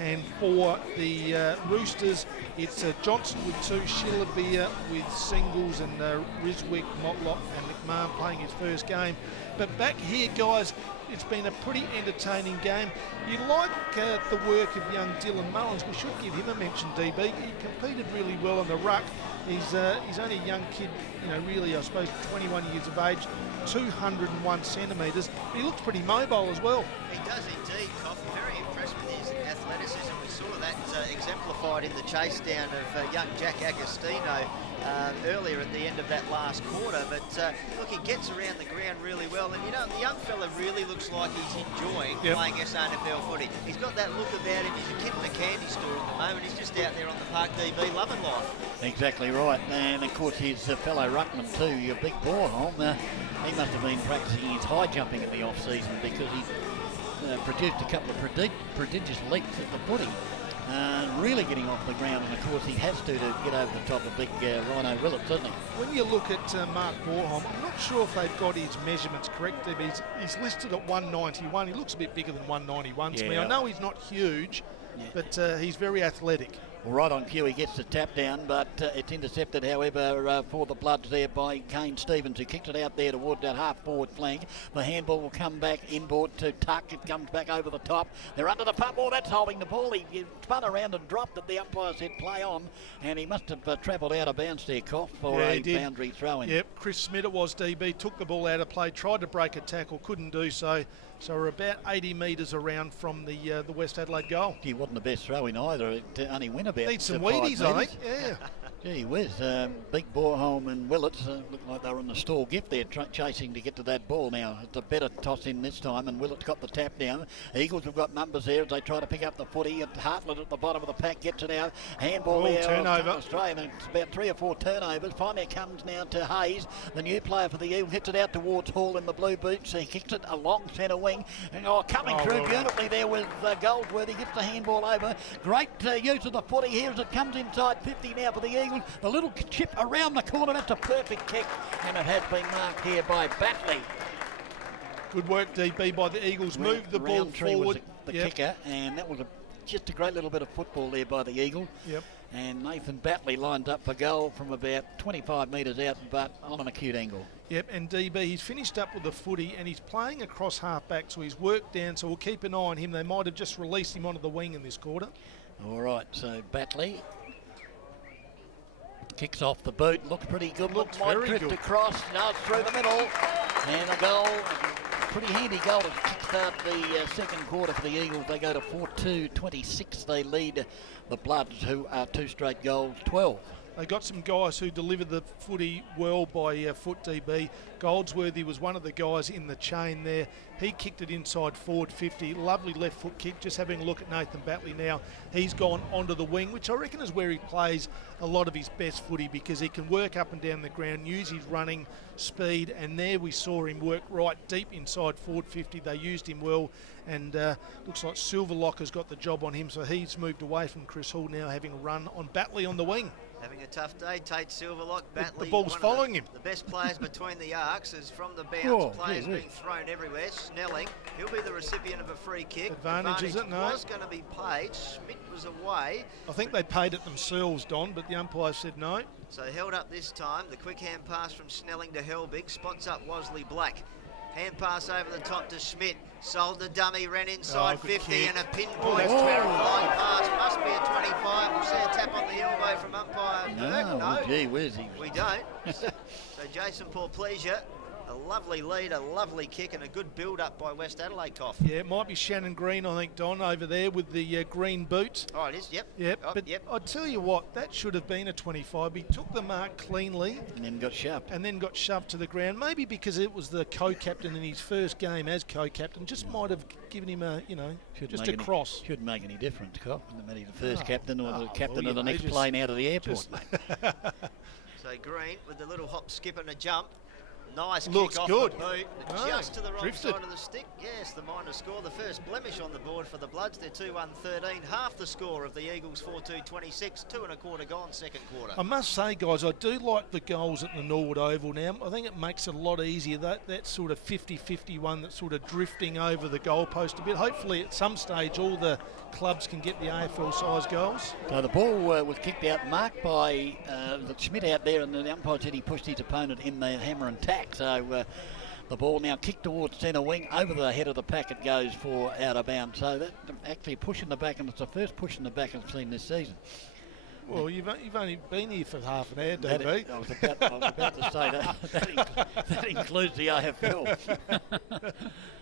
And for the Roosters, it's Johnson with 2, Schillerbeer with singles, and Riswick, Motlop and McMahon playing his first game. But back here, guys, it's been a pretty entertaining game. You like the work of young Dylan Mullins. We should give him a mention, DB. He competed really well on the ruck. He's only a young kid, really, I suppose, 21 years of age, 201 centimetres. He looks pretty mobile as well. He does indeed, Coff. Very impressed with his athleticism. We saw that exemplified in the chase down of young Jack Agostino earlier at the end of that last quarter. But look, he gets around the ground really well. And the young fella really looks like he's enjoying playing SANFL footy. He's got that look about him. He's a kid in a candy store at the moment. He's just out there on the park, DB, loving life. Exactly right. And of course his fellow ruckman too, your Big Borholm, he must have been practicing his high jumping in the off season, because he produced a couple of prodigious leaps at the footy. Really getting off the ground, and of course he has to get over the top of big Rhino Willett, doesn't he? When you look at Mark Borholm, I'm not sure if they've got his measurements correct. He's listed at 191. He looks a bit bigger than 191 to me. I know he's not huge, but he's very athletic. Well, right on cue, he gets the tap down, but it's intercepted, however, for the Bloods there by Kane Stevens, who kicked it out there toward that half-forward flank. The handball will come back inboard to Tuck. It comes back over the top. They're under the pump. Oh, that's holding the ball. He spun around and dropped it. The umpire said play on, and he must have travelled out of bounds there, Coff, for a boundary throw-in. Yep, Chris Smith it was, DB, took the ball out of play, tried to break a tackle, couldn't do so. So we're about 80 metres around from the West Adelaide goal. He wasn't the best throw-in either. It only went about Need some 5 Wheaties, I think. Yeah. Gee whiz, Big Borholm and Willits looked like they were in the stall gift there, chasing to get to that ball. Now it's a better toss in this time, and Willits got the tap down. Eagles have got numbers there as they try to pick up the footy. Hartlett at the bottom of the pack gets it out. Handball there. Turnover. Australia, and it's about 3 or 4 turnovers. Finally it comes now to Hayes, the new player for the Eagles. Hits it out towards Hall in the blue boots. He kicks it along centre wing. And coming through beautifully there with Goldsworthy. Gets the handball over. Great use of the footy here as it comes inside 50 now for the Eagles. The little chip around the corner, that's a perfect kick, and it has been marked here by Batley. Good work, DB, by the Eagles. Moved the ball forward. Was the kicker, and that was just a great little bit of football there by the Eagle. Yep. And Nathan Batley lined up for goal from about 25 metres out, but on an acute angle. Yep, and DB, he's finished up with the footy, and he's playing across half-back, so he's worked down, so we'll keep an eye on him. They might have just released him onto the wing in this quarter. All right, so Batley kicks off the boot, looks pretty good. Looks might drift across, now it's through the middle, and a goal. Pretty handy goal to kickstart the second quarter for the Eagles. They go to 4-2-26. They lead the Bloods, who are 2 straight goals, 12. They got some guys who delivered the footy well by foot, DB. Goldsworthy was one of the guys in the chain there. He kicked it inside forward 50. Lovely left foot kick. Just having a look at Nathan Batley now. He's gone onto the wing, which I reckon is where he plays a lot of his best footy, because he can work up and down the ground, use his running speed, and there we saw him work right deep inside forward 50. They used him well, and looks like Silverlock has got the job on him, so he's moved away from Chris Hall now, having a run on Batley on the wing. Having a tough day, Tate Silverlock. Batley, the ball's following him. The best players between the arcs, is from the bounce. Players being thrown everywhere. Snelling, he'll be the recipient of a free kick. Advantage is it? No. Was going to be paid. Schmidt was away. I think they paid it themselves, Don, but the umpire said no. So held up this time. The quick hand pass from Snelling to Helbig. Spots up Wosley Black. Hand pass over the top to Schmidt. Sold the dummy, ran inside 50 kick. And a pinpoint flying pass. Must be a 25. We'll see a tap on the elbow from umpire Burke. No, gee whiz. We don't. So Jason Portpleasure, a lovely lead, a lovely kick, and a good build-up by West Adelaide, Coff. Yeah, it might be Shannon Green, I think, Don, over there with the green boots. Oh, it is, yep. Yep, but I tell you what, that should have been a 25. He took the mark cleanly. And then got shoved. To the ground, maybe because it was the co-captain in his first game as co-captain, just might have given him a, just a cross. Shouldn't make any difference, Coff. Whether he's the first captain or the captain of the next plane out of the airport. So Green with the little hop, skip and a jump. Nice Looks kick off good. the boot, Oh, just to the wrong drifted. side of the stick. Yes, the minor score, the first blemish on the board for the Bloods. They're 2-1-13, half the score of the Eagles, 4-2-26, 2 1/4 gone, second quarter. I must say, guys, I do like the goals at the Norwood Oval now. I think it makes it a lot easier, that sort of 50-50 one that's sort of drifting over the goalpost a bit. Hopefully at some stage all the clubs can get the AFL-size goals. So the ball was kicked out, marked by the Schmidt out there, and the umpire said he pushed his opponent in the hammer and tack. So the ball now kicked towards centre wing, over the head of the pack it goes for out of bounds. So that actually pushing the back, and it's the first push in the back I've seen this season. Well, you've only been here for half an hour, DB. I was about to say that includes the AFL.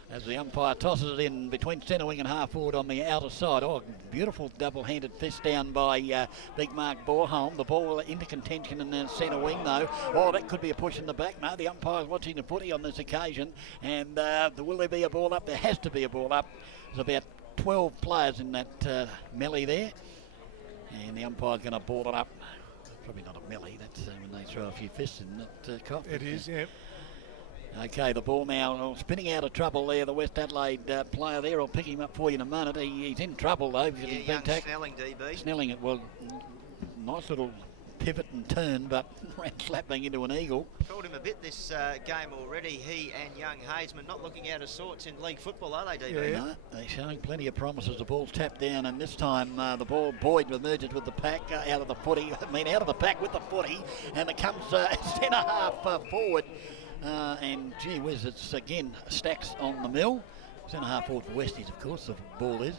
As the umpire tosses it in between centre wing and half forward on the outer side. Oh, beautiful double-handed fist down by Big Mark Borholm. The ball into contention in the centre wing, though. Oh, that could be a push in the back. No, the umpire's watching the footy on this occasion. And will there be a ball up? There has to be a ball up. There's about 12 players in that melee there. And the umpire's going to ball it up. Probably not a melee. That's when they throw a few fists in that cough. It is, yeah. Okay, the ball now spinning out of trouble there. The West Adelaide player there. I'll pick him up for you in a minute. He's in trouble though because he's been tackled. Snelling, DB. Snelling it. Well, nice little pivot and turn, but ran slapping into an eagle. Called him a bit this game already. He and young Hazeman not looking out of sorts in league football, are they, DB? Yeah. No, they're showing plenty of promises. The ball's tapped down, and this time the ball, Boyd emerges with the pack out of the footy. Out of the pack with the footy, and it comes centre half forward. And gee whiz, it's again stacks on the mill. Centre half forward for Westies, of course, the ball is.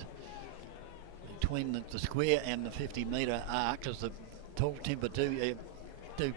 Between the square and the 50-metre arc, as the tall timber do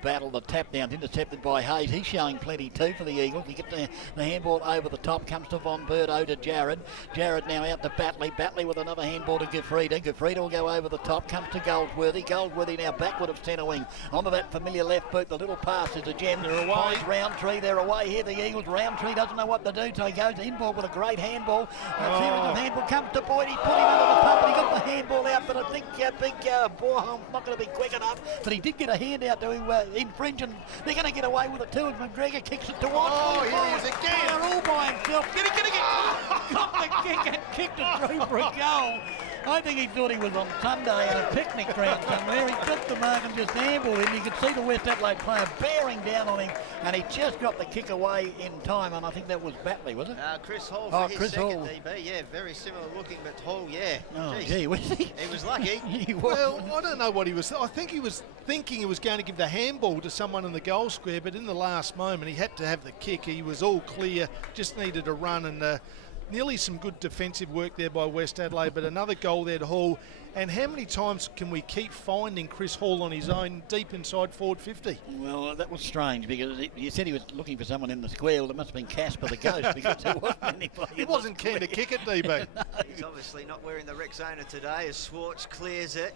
battle. The tap down intercepted by Hayes. He's showing plenty too for the Eagles. He gets the handball over the top, comes to Von Berto to Jared. Jared now out to Batley. Batley with another handball to Gafrida. Gafrida will go over the top, comes to Goldsworthy. Goldsworthy now backward of centre wing. Onto that familiar left boot. The little pass is a gem. They're away. Finds Roundtree. They're away here, the Eagles. Roundtree doesn't know what to do, so he goes in ball with a great handball. A series of handball comes to Boyd. He put him under the pump and he got the handball out, but I think big Borholm's not going to be quick enough. But he did get a hand out to infringe, and they're going to get away with it too as McGregor kicks it towards. Oh, here he is again. They're all by himself. Get it. Got the kick and kicked it through for a goal. I think he thought he was on Sunday at a picnic ground somewhere. He took the mark and just handballed him. You could see the West Adelaide player bearing down on him, and he just got the kick away in time, and I think that was Batley, was it? Chris Hall for his Chris second Hall. DB. Yeah, very similar looking, but Hall, yeah. Oh, Jeez. gee, was he? He was lucky. He was. Well, I don't know what he was. I think he was thinking he was going to give the handball to someone in the goal square, but in the last moment he had to have the kick. He was all clear, just needed a run, and nearly some good defensive work there by West Adelaide, but another goal there to Hall. And how many times can we keep finding Chris Hall on his own deep inside forward 50? Well, that was strange because you said he was looking for someone in the square. Well, it must have been Casper the Ghost because there wasn't anybody. He wasn't keen to kick it, DB. He's obviously not wearing the Rexona today as Schwartz clears it.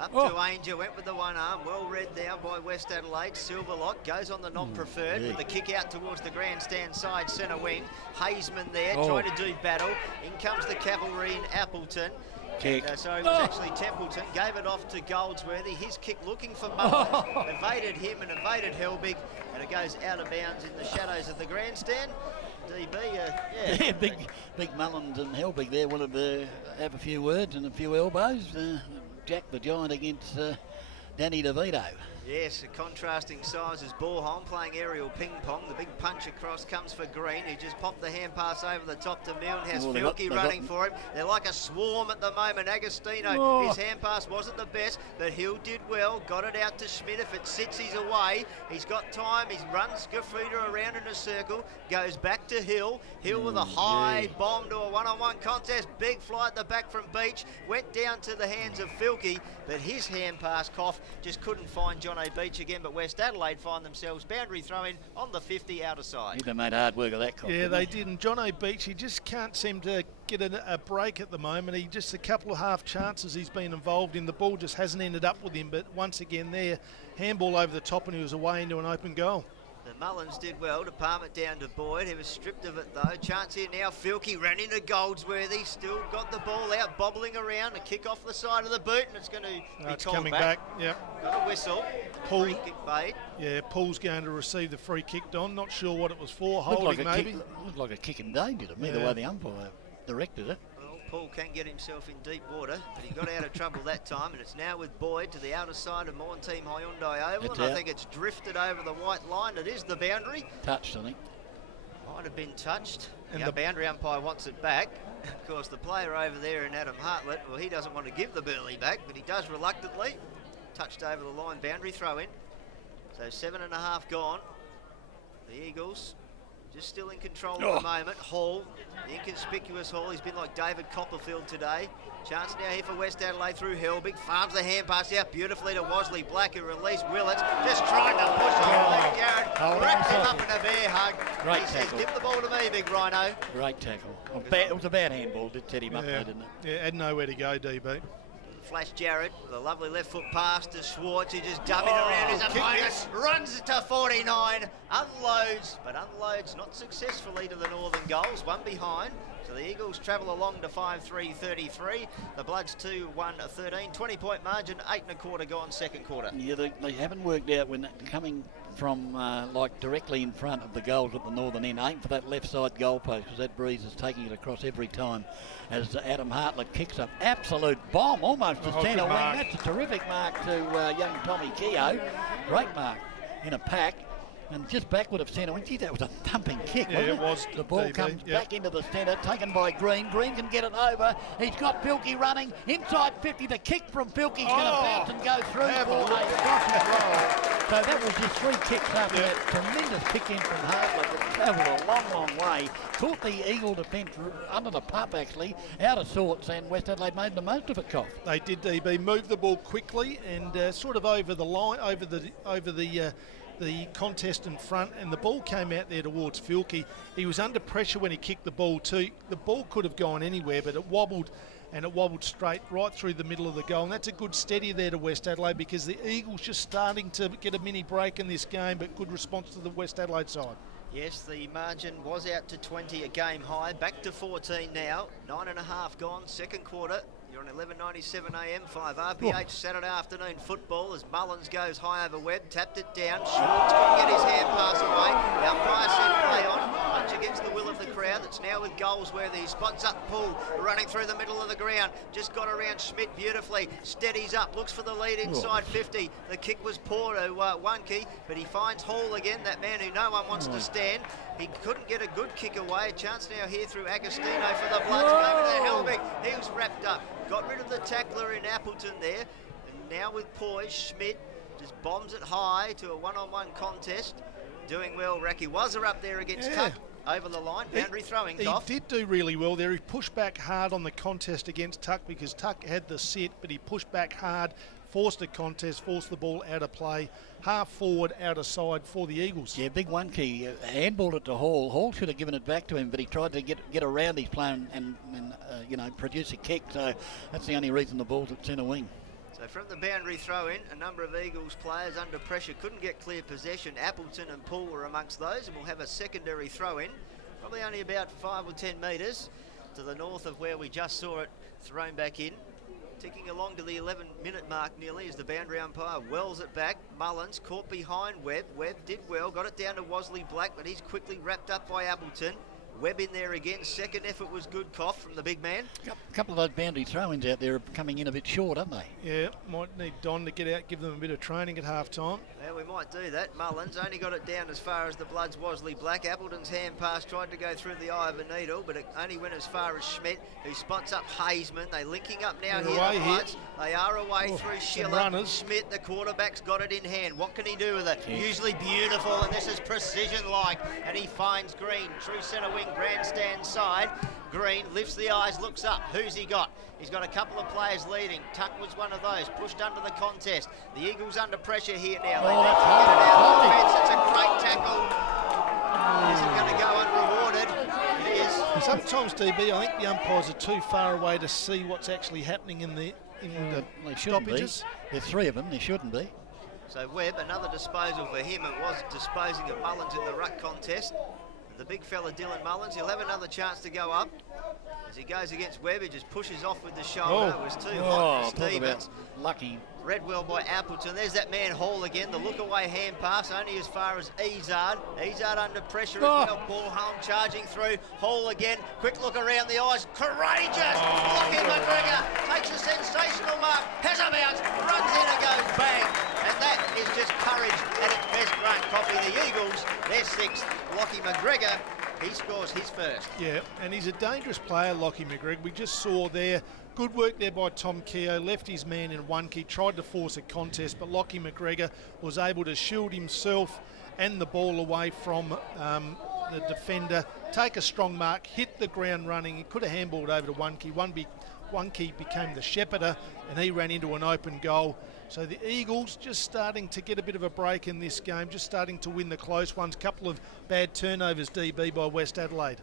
Up Oh. to Angel, went with the one arm, well read now by West Adelaide. Silverlock goes on the non-preferred with the kick out towards the grandstand side centre wing. Hazeman there trying to do battle. In comes the cavalry in Appleton. Kick. So it was actually Templeton, gave it off to Goldsworthy. His kick looking for Mullins, evaded him and evaded Helbig, and it goes out of bounds in the shadows of the grandstand. DB, Yeah, big Mullins and Helbig there wanted to have a few words and a few elbows. Jack the Giant against Danny DeVito. Yes, a contrasting sizes. Borholm playing aerial ping pong. The big punch across comes for Green, who just popped the hand pass over the top to Milne. Has Filkey running for him. They're like a swarm at the moment. Agostino, his hand pass wasn't the best, but Hill did well. Got it out to Schmidt. If it sits, he's away. He's got time. He runs Gafrida around in a circle. Goes back to Hill. Hill with a high bomb to a one-on-one contest. Big fly at the back from Beach. Went down to the hands of Filkey, but his hand pass, Cough, just couldn't find John O'Beach again. But West Adelaide find themselves boundary throwing on the 50 outer side. They made hard work of that. Yeah, they did. And John O'Beach, he just can't seem to get a break at the moment. He just a couple of half chances he's been involved in. The ball just hasn't ended up with him. But once again there, handball over the top and he was away into an open goal. The Mullins did well to palm it down to Boyd. He was stripped of it though. Chance here now. Filkey ran into Goldsworthy. Still got the ball out, bobbling around. A kick off the side of the boot, and it's going to be It's called coming back. Yep. Got a whistle. Paul, Free kick made. Yeah, Paul's going to receive the free kick, Don. Not sure what it was for. Looked Holding like a maybe. looked like a kick in danger to me, the Yeah. way the umpire directed it. Well, Paul can get himself in deep water, but he got out of trouble that time, and it's now with Boyd to the outer side of Team Hyundai Oval, It's and I out. think it's drifted over the white line. It is the boundary. Touched, I think. Might have been touched. And The the- boundary umpire wants it back. Of course, the player over there in Adam Hartlett, well, he doesn't want to give the Burley back, but he does reluctantly. Touched over the line, boundary throw in. So 7.5 gone. The Eagles just still in control at the moment. Hall, the inconspicuous Hall. He's been like David Copperfield today. Chance now here for West Adelaide through Helbig. Farms the hand pass out beautifully to Wasley Black, who released Willits. Just trying to push on Garrett. Hold Wrapped on, him up Sophie. in a bear hug. Great He says, tackle. give the ball to me, big rhino. Great tackle. It was a bad handball. Did set him up Yeah. there, didn't it? Yeah, had nowhere to go, DB. Flash Jarrett with a lovely left foot pass to Schwartz, who just dumbing around his kick opponent, this. runs it to 49, unloads, but unloads not successfully to the Northern goals, one behind. So the Eagles travel along to 5-3-33. The Bloods 2-1-13, 20-point margin, 8.25 gone second quarter. Yeah, they haven't worked out when coming from like directly in front of the goals at the northern end. Aim for that left side goal post, because that breeze is taking it across every time as Adam Hartlett kicks up. Absolute bomb, almost to Oh, centre good wing. mark. That's a terrific mark to young Tommy Keogh. Great mark in a pack. And just backward of centre wing. Gee, that was a thumping kick, Yeah, wasn't it was, The ball DB, comes yep. back into the centre, taken by Green. Green can get it over. He's got Filkey running. Inside 50, the kick from Filkey's going to bounce and go through have for a a look. sausage roll. So that was just 3 kicks after Yep. that tremendous kick in from Hartlett that travelled a long, long way. Caught the Eagle defence under the pup, actually, out of sorts, and West Adelaide made the most of it, Cough. They did, DB, move the ball quickly and sort of over the line, over the contest in front, and the ball came out there towards Filkey. He was under pressure when he kicked the ball too. The ball could have gone anywhere, but it wobbled, and it wobbled straight right through the middle of the goal. And that's a good steady there to West Adelaide, because the Eagles just starting to get a mini break in this game, but good response to the West Adelaide side. Yes, the margin was out to 20, a game high, back to 14 now, 9.5 gone, second quarter. You're on 11:97 a.m. 5 RPH Saturday afternoon football as Mullins goes high over Webb, tapped it down. Schwartz couldn't get his hand pass away. The umpire said play on, much against the will of the crowd. That's now with Goldsworthy. He spots up Poole, running through the middle of the ground. Just got around Schmidt beautifully. Steadies up, looks for the lead inside 50. The kick was poor to Wunke, but he finds Hall again, that man who no one wants to stand. He couldn't get a good kick away. A chance now here through Agostino for the Bloods. Over to Helbig. He was wrapped up. Got rid of the tackler in Appleton there. And now with poise, Schmidt just bombs it high to a one-on-one contest. Doing well, Racky Wazza up there against Tuck. Over the line, boundary throwing, He Goff. did do really well there. He pushed back hard on the contest against Tuck, because Tuck had the sit, but he pushed back hard, forced a contest, forced the ball out of play, half forward, out of side for the Eagles. Yeah, big one key. Handballed it to Hall. Hall should have given it back to him, but he tried to get around his player and produce a kick. So that's the only reason the ball's at centre wing. So from the boundary throw-in, a number of Eagles players under pressure couldn't get clear possession. Appleton and Poole were amongst those, and we'll have a secondary throw-in, probably only about 5 or 10 metres to the north of where we just saw it thrown back in. Ticking along to the 11-minute mark nearly as the boundary umpire wells it back. Mullins caught behind Webb. Webb did well, got it down to Wasley Black, but he's quickly wrapped up by Appleton. Webb in there again. Second effort was good, Cough, from the big man. A couple of those boundary throw-ins out there are coming in a bit short, aren't they? Yeah, might need Don to get out, give them a bit of training at half-time. Yeah, we might do that. Mullins only got it down as far as the Bloods' Wasley Black. Appleton's hand pass tried to go through the eye of a needle, but it only went as far as Schmidt, who spots up Hazeman. They're linking up now They're here, away the here. Bloods. They are away Oh, through some Schiller. runners. Schmidt, the quarterback's got it in hand. What can he do with it? Yeah. Usually beautiful, and this is precision-like. And he finds Green, true centre wing, grandstand side. Green lifts the eyes, looks up. Who's he got? He's got a couple of players leading. Tuck was one of those, pushed under the contest. The Eagles under pressure here now. They Oh, need that's to get it out of hard. defence. It's a great tackle. Is it going to go unrewarded? It is. Sometimes, DB, I think the umpires are too far away to see what's actually happening in the They shouldn't be. stoppages. There's 3 of them. There shouldn't be. So Webb, another disposal for him. It was disposing of Mullins in the ruck contest. And the big fella Dylan Mullins, he'll have another chance to go up. As he goes against Webb, he just pushes off with the shoulder. It was too hot for Stevens. Lucky. Read well by Appleton. There's that man Hall again. The look away hand pass only as far as Izard. Izard under pressure as well. Ball home, charging through. Hall again. Quick look around the eyes. Courageous. Lockie McGregor takes a sensational mark. Has a bounce. Runs in and goes bang. And that is just courage at its best. Grant Coffey, the Eagles, they're sixth. Lockie McGregor, he scores his first. Yeah, and he's a dangerous player, Lockie McGregor. We just saw there. Good work there by Tom Keogh, left his man in one key, tried to force a contest, but Lockie McGregor was able to shield himself and the ball away from the defender, take a strong mark, hit the ground running. He could have handballed over to one key. One key became the shepherder, and he ran into an open goal. So the Eagles just starting to get a bit of a break in this game, just starting to win the close ones. Couple of bad turnovers, DB, by West Adelaide.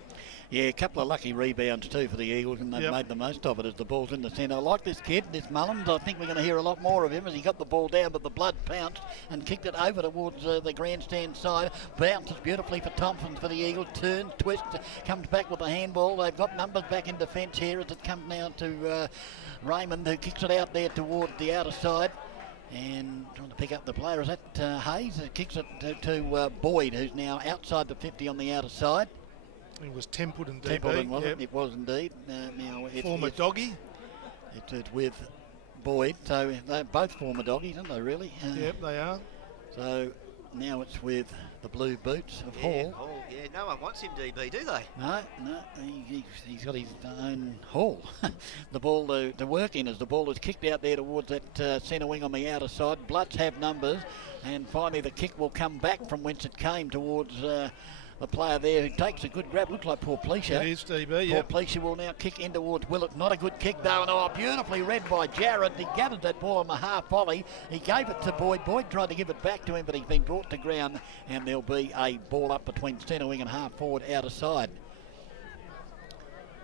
Yeah, a couple of lucky rebounds too for the Eagles, and they've made the most of it as the ball's in the centre. I like this kid, this Mullins. I think we're going to hear a lot more of him as he got the ball down, but the blood pounced and kicked it over towards the grandstand side. Bounces beautifully for Thompson for the Eagles. Turns, twists, comes back with a handball. They've got numbers back in defence here as it comes now to Raymond, who kicks it out there toward the outer side. And trying to pick up the player, is that Hayes? It kicks it to Boyd, who's now outside the 50 on the outer side. It was Templeton, DB. Templeton, wasn't it? It was indeed. Now former doggy. It's with Boyd, so they're both former doggies, aren't they, really? Yep, they are. So now it's with the blue boots of Hall. Hall. Yeah, no one wants him, DB, do they? No, he's got his own Hall. The ball to work in as the ball is kicked out there towards that centre wing on the outer side. Bloods have numbers, and finally the kick will come back from whence it came towards the player there who takes a good grab. Looks like poor Pleasure. It is, DB, yeah. Poor Pleasure will now kick in towards Willett. Not a good kick though, and beautifully read by Jarrett. He gathered that ball on the half volley. He gave it to Boyd. Boyd tried to give it back to him, but he's been brought to ground, and there'll be a ball up between centre wing and half forward outer side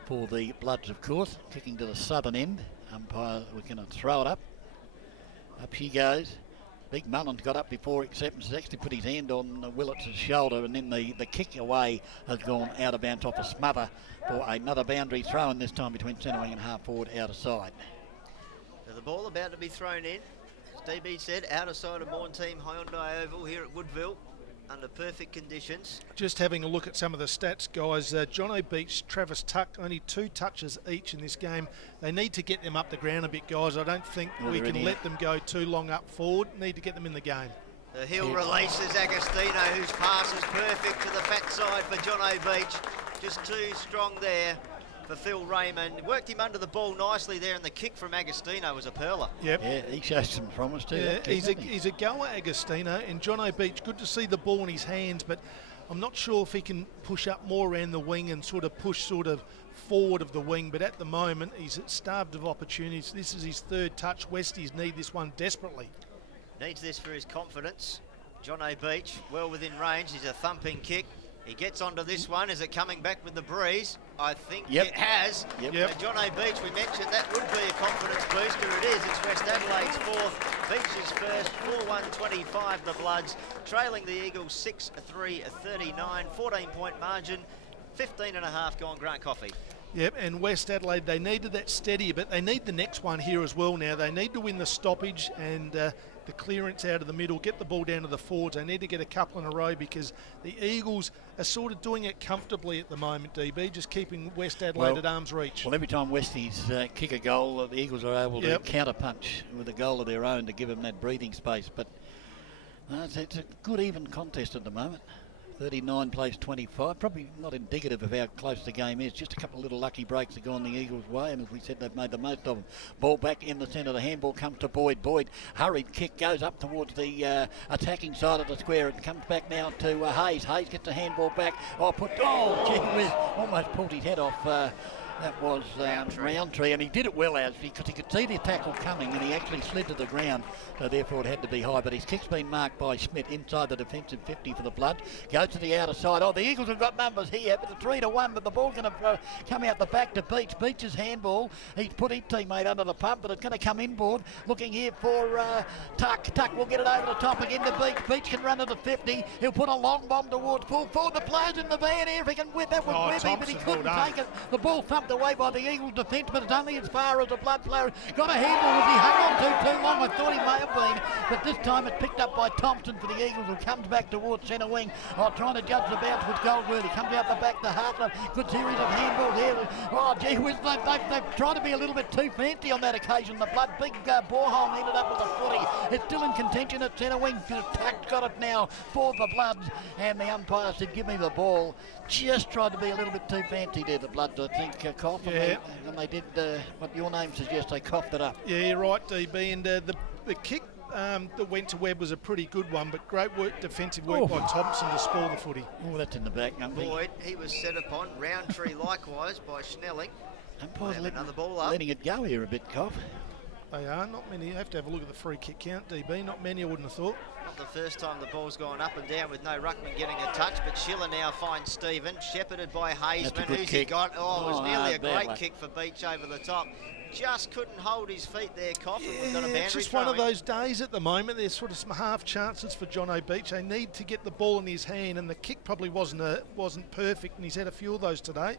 for the Bloods, of course. Kicking to the southern end. Umpire, we're going to throw it up. Up she goes. Big Mullins got up before acceptance. He's actually put his hand on Willett's shoulder, and then the kick away has gone out of bounds off a smother for another boundary throw, and this time between centre wing and half forward outer side. So the ball about to be thrown in. As DB said, outer side of Morn Team Hyundai Oval here at Woodville under perfect conditions. Just having a look at some of the stats, guys. Jono Beach, Travis Tuck, only 2 touches each in this game. They need to get them up the ground a bit, guys. I don't think we can let them go too long up forward. Need to get them in the game. The heel releases Agostino, whose pass is perfect to the fat side for Jono Beach. Just too strong there for Phil Raymond. Worked him under the ball nicely there, and the kick from Agostino was a pearler. Yep. Yeah, he shows some promise too. Yeah, he's a goer, Agostino, and Jono Beach, good to see the ball in his hands, but I'm not sure if he can push up more around the wing and sort of push sort of forward of the wing, but at the moment he's starved of opportunities. This is his 3rd touch. Westies need this one desperately. Needs this for his confidence. Jono Beach, well within range. He's a thumping kick. He gets onto this one. Is it coming back with the breeze? I think it has. Jono Beach, we mentioned that would be a confidence booster. It is. It's West Adelaide's 4th. Beach's first. 4-1-25 the Bloods. Trailing the Eagles 6-3-39. 14-point margin. 15.5 gone Grant Coffey. Yep, and West Adelaide, they needed that steady, but they need the next one here as well now. They need to win the stoppage and the clearance out of the middle, get the ball down to the forwards. They need to get a couple in a row because the Eagles are sort of doing it comfortably at the moment, DB, just keeping West Adelaide at arm's reach. Well, every time Westies kick a goal, the Eagles are able to counter-punch with a goal of their own to give them that breathing space. But it's a good even contest at the moment. 39 plays 25, probably not indicative of how close the game is. Just a couple of little lucky breaks have gone the Eagles' way, and as we said, they've made the most of them. Ball back in the centre, the handball comes to Boyd. Boyd, hurried kick, goes up towards the attacking side of the square. It comes back now to Hayes. Hayes gets the handball back. Gee whiz, almost pulled his head off That was Roundtree, and he did it well because he could see the tackle coming, and he actually slid to the ground, so therefore it had to be high. But his kick's been marked by Schmidt inside the defensive 50 for the Blood. Goes to the outer side. Oh, the Eagles have got numbers here, but it's 3-1, but the ball's going to come out the back to Beach. Beach's handball. He's put his teammate under the pump, but it's going to come inboard. Looking here for Tuck. Tuck will get it over the top again to Beach. Beach can run to the 50. He'll put a long bomb towards full forward. The players in the van here, if he can whip that with Webby, but he couldn't take it. The ball thumped away by the Eagles defence, but it's only as far as the Blood player got a handle. Was he hung on to too long? I thought he may have been, but this time it's picked up by Thompson for the Eagles, who comes back towards centre wing. Trying to judge the bounce with Goldworthy. Comes out the back to Hartland. Good series of handballs here. Oh, gee whiz, they've tried to be a little bit too fancy on that occasion. The Blood big borehole ended up with a footy. It's still in contention at centre wing. Tuck's got it now for the Bloods, and the umpire said, give me the ball. Just tried to be a little bit too fancy there, the Bloods, I think, cough. Yeah. And they did what your name suggests, they coughed it up. Yeah, you're right, DB. And the kick that went to Webb was a pretty good one, but great work, defensive work by Thompson to spoil the footy. Oh, that's in the back. Boyd, he was set upon. Roundtree likewise by Schnelling. Umpire's Another ball up. letting it go here a bit, cough. They are, not many. You have to have a look at the free kick count, DB. Not many, I wouldn't have thought. Not the first time the ball's gone up and down with no ruckman getting a touch, but Schiller now finds Stephen, shepherded by Hazeman. Who's he got? Oh, it was nearly a great kick for Beach over the top. Just couldn't hold his feet there, Coff. We've got a boundary it's just one of those days at the moment. There's sort of some half chances for John O'Beach. They need to get the ball in his hand, and the kick probably wasn't perfect, and he's had a few of those today.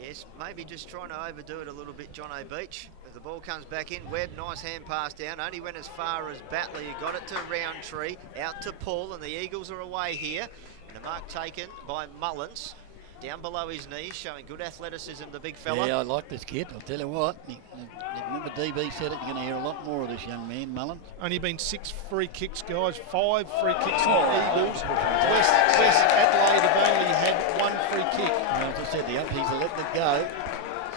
Yes, maybe just trying to overdo it a little bit, John O'Beach. As the ball comes back in, Webb, nice hand pass down. Only went as far as Batley, who got it to Roundtree, out to Paul, and the Eagles are away here. And a mark taken by Mullins. Down below his knees, showing good athleticism, the big fella. Yeah, I like this kid. I'll tell you what. Remember DB said it, you're going to hear a lot more of this young man, Mullins. Only been 6 free kicks, guys. 5 free kicks for the Eagles. West Adelaide have only had 1 free kick. Well, as I said, the umpies are letting it go.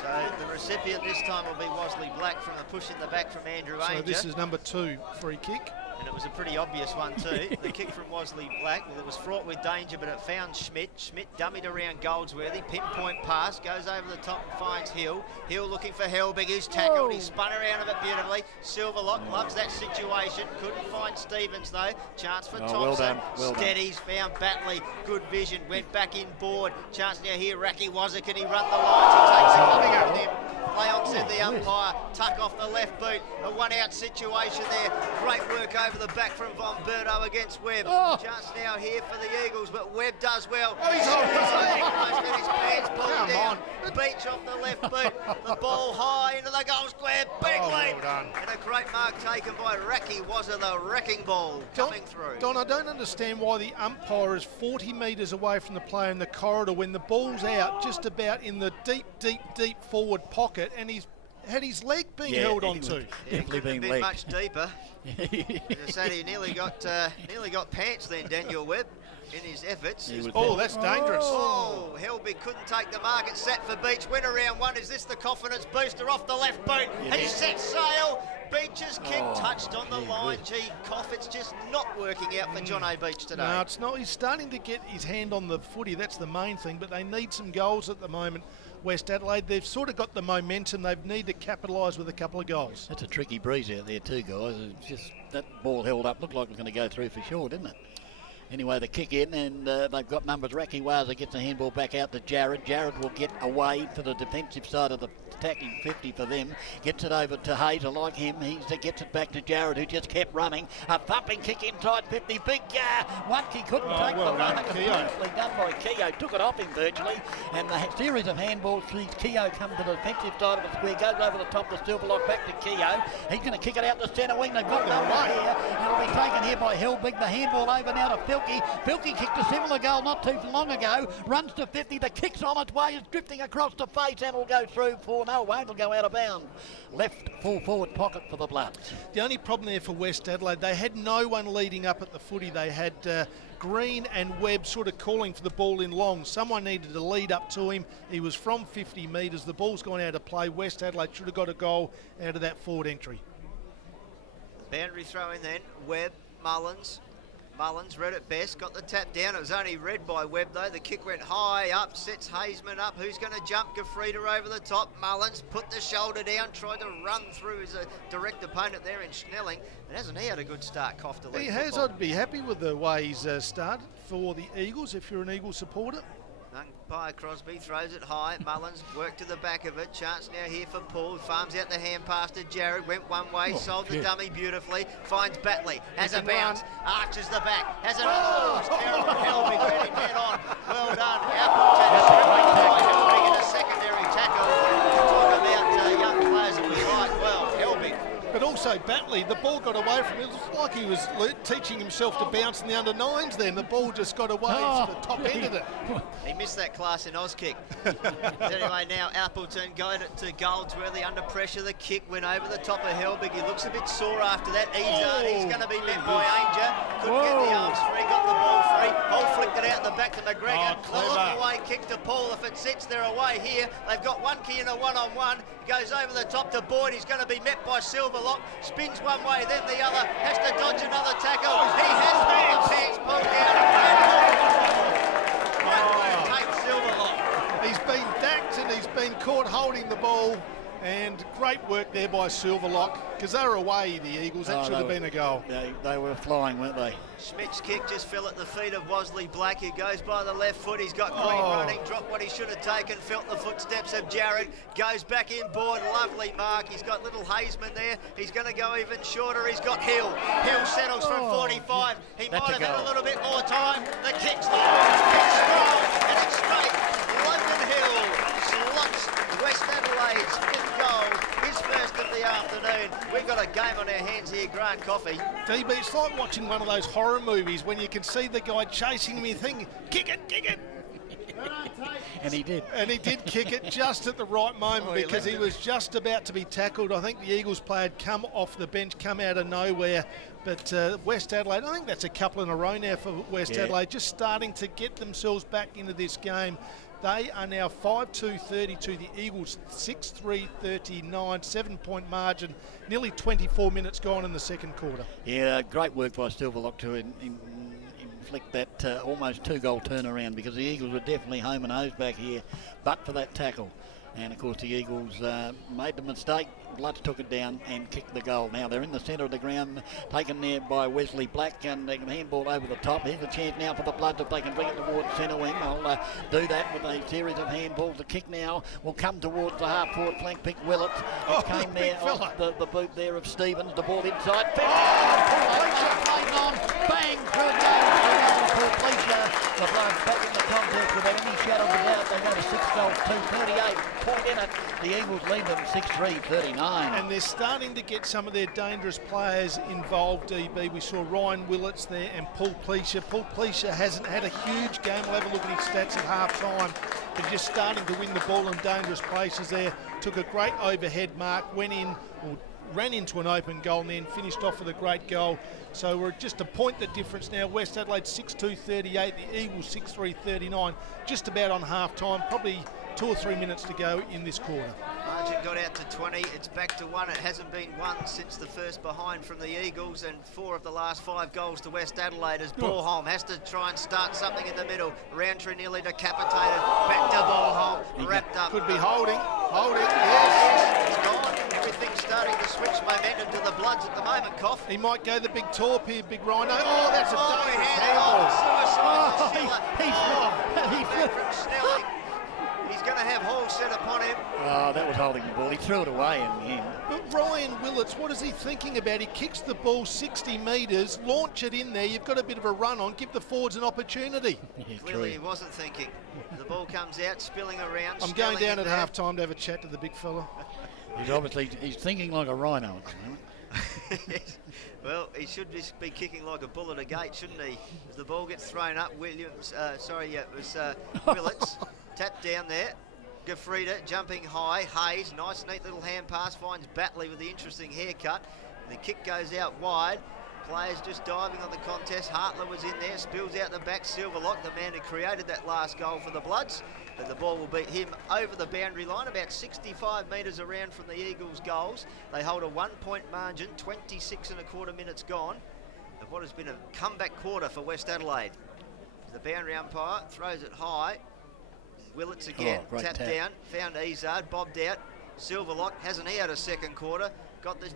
So the recipient this time will be Wosley Black from the push in the back from Andrew Ainger. So this is number 2 free kick. And it was a pretty obvious one too. The kick from Wosley Black, well, it was fraught with danger, but it found Schmidt. Schmidt dummied around Goldsworthy. Pinpoint pass, goes over the top and finds Hill. Hill looking for Helbig, who's tackled. He spun around of it beautifully. Silverlock loves that situation. Couldn't find Stevens though. Chance for Thompson. Well Steadies, found Batley. Good vision, went back inboard. Chance now here, Racky Wazza. Can he run the lines? He takes it coming up him. Play on, said the umpire. Tuck off the left boot. A one-out situation there. Great work over the back from Von Berto against Webb. Chance now here for the Eagles, but Webb does well. Oh, he's on his leg. His pants pulled down. Beach off the left boot. The ball high into the goal square. Big lead. Well done. And a great mark taken by Racky Wazza, the wrecking ball coming through. Don, I don't understand why the umpire is 40 metres away from the player in the corridor when the ball's out just about in the deep forward pocket, and he's had his leg being held onto. Definitely been much deeper. As I said, he nearly got pants then, Daniel Webb, in his efforts. That's dangerous. Oh, Helbig couldn't take the mark. It's set for Beach. Win around 1. Is this the confidence booster off the left boot? He set sail. Beach's kick touched on the line. Gee, Cough, it's just not working out for John O'Beach today. No, it's not. He's starting to get his hand on the footy. That's the main thing, but they need some goals at the moment. West Adelaide, they've sort of got the momentum. They need to capitalise with a couple of goals. That's a tricky breeze out there too, guys. It's just that ball held up. Looked like it was going to go through for sure, didn't it? Anyway, the kick in, and they've got numbers. Racky Wazza gets the handball back out to Jared. Jared will get away for the defensive side of the attacking 50 for them. Gets it over to Hayes. I like him. He gets it back to Jared, who just kept running. A thumping kick inside 50. Big one. He couldn't take the mark. Beautifully done by Keogh. Took it off him virtually. And the series of handballs sees Keogh come to the defensive side of the square. Goes over the top of Silverlock back to Keogh. He's going to kick it out to centre wing. They've got numbers here. It'll be taken here by Helbig. The handball over now to Filkey. Filkey kicked a similar goal not too long ago. Runs to 50. The kick's on its way. It's drifting across the face and will go through for no way. It'll go out of bounds. Left full forward pocket for the Bloods. The only problem there for West Adelaide, they had no one leading up at the footy. They had Green and Webb sort of calling for the ball in long. Someone needed to lead up to him. He was from 50 metres. The ball's gone out of play. West Adelaide should have got a goal out of that forward entry. Boundary throw in then. Webb, Mullins. Mullins read it best, got the tap down. It was only read by Webb though. The kick went high up, sets Hazeman up. Who's going to jump? Gafrida over the top. Mullins put the shoulder down, tried to run through his direct opponent there in Schnelling. And hasn't he had a good start, Koff, to lead He has. football? I'd be happy with the way he's started for the Eagles if you're an Eagles supporter. Umpire Crosby throws it high. Mullins worked to the back of it. Chance now here for Paul. Farms out the hand pass to Jared. Went one way, sold the dummy beautifully. Finds Batley. Has a bounce. Arches the back. Has it. Oh, it's terrible. Helbig went in head on. Well done. Appleton. Bringing a secondary tackle. Talk about young players that was right. Well, Helbig. But also Batley, the ball got away from him. It was like he was teaching himself to bounce in the under-9s then. The ball just got away to the top end of it. He missed that class in Auskick. Anyway, now Appleton got it to Goldsworthy under pressure. The kick went over the top of Helbig. He looks a bit sore after that. He's going to be met by Ainger. Couldn't get the arms free, got the ball free. Hull flicked it out the back to McGregor. The long away kick to Paul. If it sits, they're away here. They've got one key in a one-on-one. He goes over the top to Boyd. He's going to be met by Silverlock. Spins one way, then the other. Has to dodge another tackle. He has the pants pulled down. Tate Silverlock. He's been dacked and he's been caught holding the ball. And great work there by Silverlock, because they were away, the Eagles. That should have been a goal. They were flying, weren't they? Schmidt's kick just fell at the feet of Wosley Black. He goes by the left foot. He's got Green running. Dropped what he should have taken. Felt the footsteps of Jared. Goes back in board. Lovely mark. He's got little Hazeman there. He's going to go even shorter. He's got Hill. Hill settles from 45. He might have had a little bit more time. The kick's long. It's strong. And it's straight. Logan Hill slots West Adelaide's fifth goal. His first of the afternoon. We've got a game on our hands here, Grant Coffey. DB, it's like watching one of those horror movies when you can see the guy chasing him and thinking, kick it, kick it. And he did. And he did kick it just at the right moment because he was just about to be tackled. I think the Eagles player had come off the bench, come out of nowhere. But West Adelaide, I think that's a couple in a row now for West Adelaide, just starting to get themselves back into this game. They are now 5-2-32. The Eagles 6-3-39, 7-point margin. Nearly 24 minutes gone in the second quarter. Yeah, great work by Silverlock to inflict that almost 2-goal turnaround, because the Eagles were definitely home and hose back here, but for that tackle. And of course the Eagles made the mistake. Bloods took it down and kicked the goal. Now they're in the centre of the ground, taken there by Wesley Black, and they can handball over the top. Here's a chance now for the Bloods if they can bring it towards centre wing. They'll do that with a series of handballs. The kick now will come towards the half forward flank. Pick Willett. It came there off the boot there of Stevens. The ball inside. Bang through it goes. The Bloods back in the contest without any shadow of a doubt. They got a 6-goal, 2-38 point in it. The Eagles lead them 6-3-39. And they're starting to get some of their dangerous players involved, DB. We saw Ryan Willits there and Paul Pleasure. Paul Pleasure hasn't had a huge game. We'll have a look at his stats at half-time. But just starting to win the ball in dangerous places there. Took a great overhead mark, went in, or ran into an open goal and then finished off with a great goal. So we're just a point the difference now. West Adelaide 6-2-38, the Eagles 6-3-39, just about on half-time, probably 2 or 3 minutes to go in this quarter. Margin got out to 20, it's back to 1. It hasn't been 1 since the first behind from the Eagles, and 4 of the last 5 goals to West Adelaide as Bornholm has to try and start something in the middle. Roundtree nearly decapitated, back to Bornholm, wrapped up. Could be holding, yes. It's gone. Everything's starting to switch momentum to the Bloods at the moment, Koff. He might go the big torp here, big Rhino. Oh, that's a dangerous handball. He from Snelling. He's going to have Hall set upon him. Oh, that was holding the ball. He threw it away in the end. But Ryan Willits, what is he thinking about? He kicks the ball 60 metres, launch it in there. You've got a bit of a run on. Give the forwards an opportunity. Yeah, clearly he wasn't thinking. The ball comes out, spilling around. I'm going down at half-time to have a chat to the big fella. He's thinking like a rhino at the moment. Well, he should just be kicking like a bull at a gate, shouldn't he? As the ball gets thrown up, Willits, tapped down there. Gafrida jumping high. Hayes, nice neat little hand pass, finds Batley with the interesting haircut. The kick goes out wide. Players just diving on the contest. Hartler was in there, spills out the back. Silverlock, the man who created that last goal for the Bloods. But the ball will beat him over the boundary line, about 65 metres around from the Eagles' goals. They hold a 1-point margin, 26 and a quarter minutes gone. of what has been a comeback quarter for West Adelaide. The boundary umpire throws it high. Willits again, tapped down, found Izard, bobbed out. Silverlock, hasn't he had a second quarter? Got the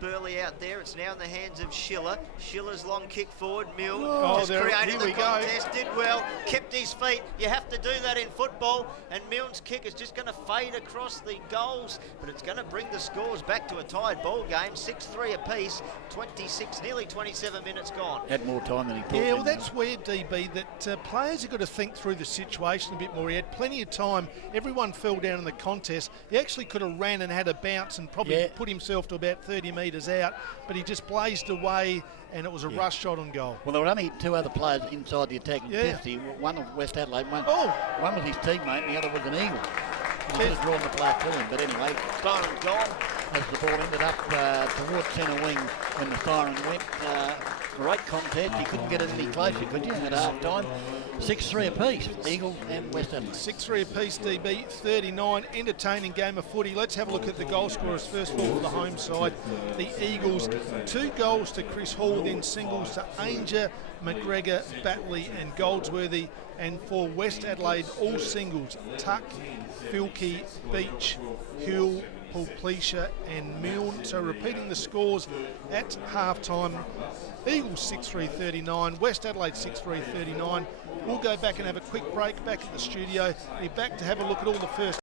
Burley out there. It's now in the hands of Schiller. Schiller's long kick forward. Milne just created the contest, did well, kept his feet. You have to do that in football. And Milne's kick is just going to fade across the goals, but it's going to bring the scores back to a tied ball game. 6-3 apiece, 26, nearly 27 minutes gone. Had more time than he thought. Yeah, well, that's where, DB, that players have got to think through the situation a bit more. He had plenty of time. Everyone fell down in the contest. He actually could have ran and had a bounce and probably put himself to about 30 metres out, but he just blazed away, and it was a rush shot on goal. Well, there were only two other players inside the attacking 50. One of West Adelaide, one was his teammate, and the other was an Eagle. He could have drawn the play to him, but anyway, siren gone as the ball ended up towards centre wing when the siren went. Great contest. You couldn't get it any closer, could you, at half time? 6-3 apiece, Eagle and West Adelaide. 6-3 apiece, DB, 39. Entertaining game of footy. Let's have a look at the goal scorers first of all for the home side. The Eagles, 2 goals to Chris Hall, then singles to Ainger, McGregor, Batley and Goldsworthy. And for West Adelaide, all singles, Tuck, Filkey, Beach, Hill, Pulplecia and Milne. So repeating the scores at half-time. Eagles 6-3-39, West Adelaide 6-3-39. We'll go back and have a quick break back at the studio. Be back to have a look at all the first